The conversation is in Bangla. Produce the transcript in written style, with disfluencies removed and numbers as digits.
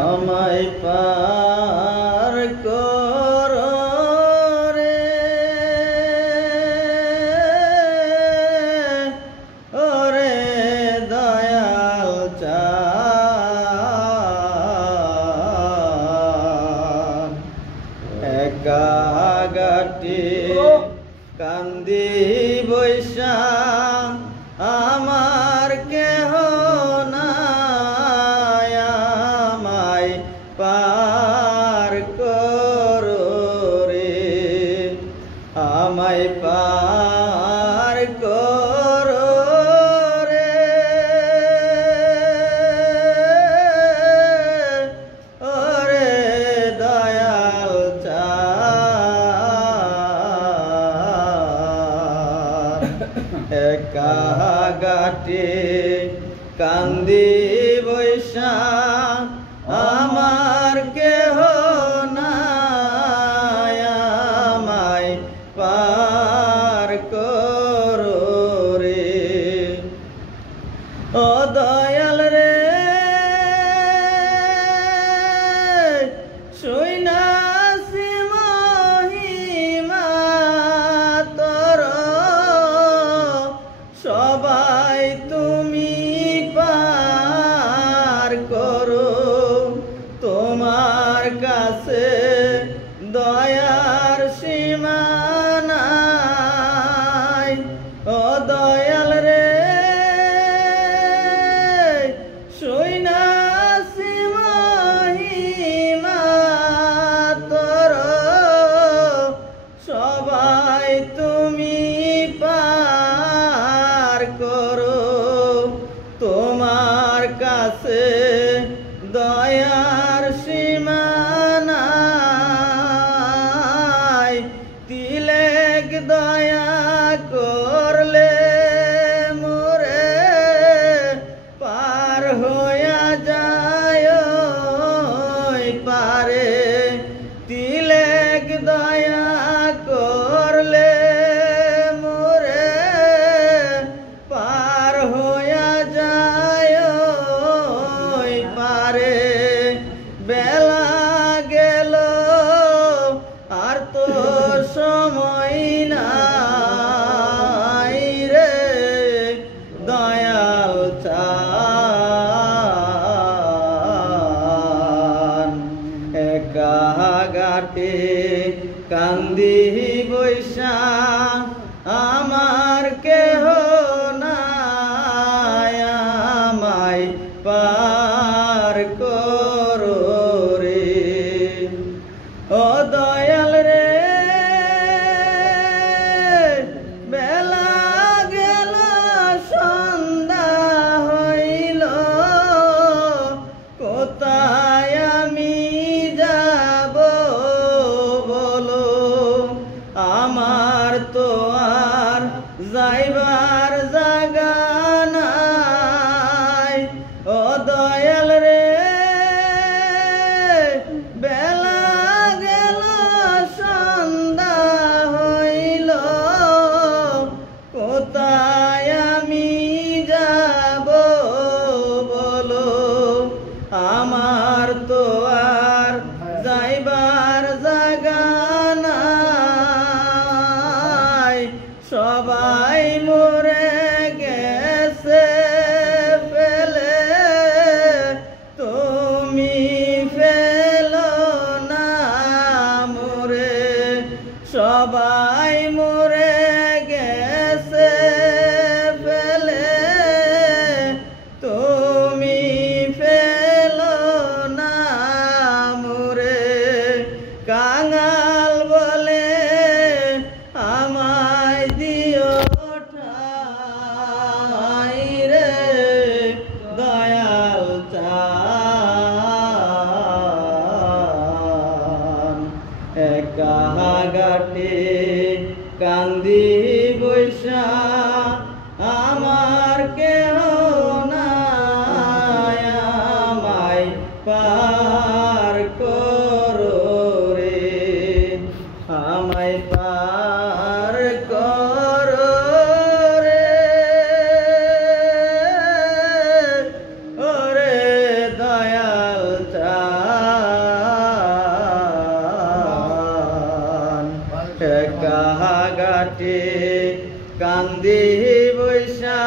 আমায় পার কর রে ওরে দয়াল চাঁদ একা গাটি কান্দি বৈশা আমার কেহ নাই আমায় পার করো রে আমায় পার করো রে ওরে দয়াল চাঁদ একা গাটে কান্দি বৈশা আমার কেহ নাই আমায় পার করো রে ও দয়াল রে শুইনাছি মহিমা তোর সবাই তুমি পার করো তোমার কাছে দয়ার সীমা নাই ও দয়াল রে শুইনাছি মহিমা তোর সবাই তুমি পার করো তোমার কাছে দয়ার সীমা নাই তিলেক দয়া করলে মোরে পার হইয়া যায় ওই পারে তিলেক দয়া করলে মোরে পার হইয়া যায় ওই পারে বেলা গেল আর তো সময় নাই রে দয়াল চাঁদ একা গাটে কান্দি বৈশা আমার কেহ নাই আমায় পার করো রে ও দয়াল রে বেলা গেল সন্ধ্যা হইল কোথায় আমি যাব বলো আমার তো আর যাইবার জায়গা নাই ও দয়াল রে বেলা গেল সন্ধ্যা হইল কোথায় আমি যাব বলো আমার তো আর যাইবার জায়গা নাই সবাই মরে গেছে ফেলে তুমি ফেলো না মোরে সবাই মরে গেছে ফেলে তুমি ফেলো না মোরে কাঙাল বলে আমায় দিও ঠাই রে দয়াল চাঁদ একা গাটে কান্দি বৈশা আমার কেহ নাই আমায় পার করো রে আমায় পার করো রে ওরে কাহাগাটে কান্দি বৈশা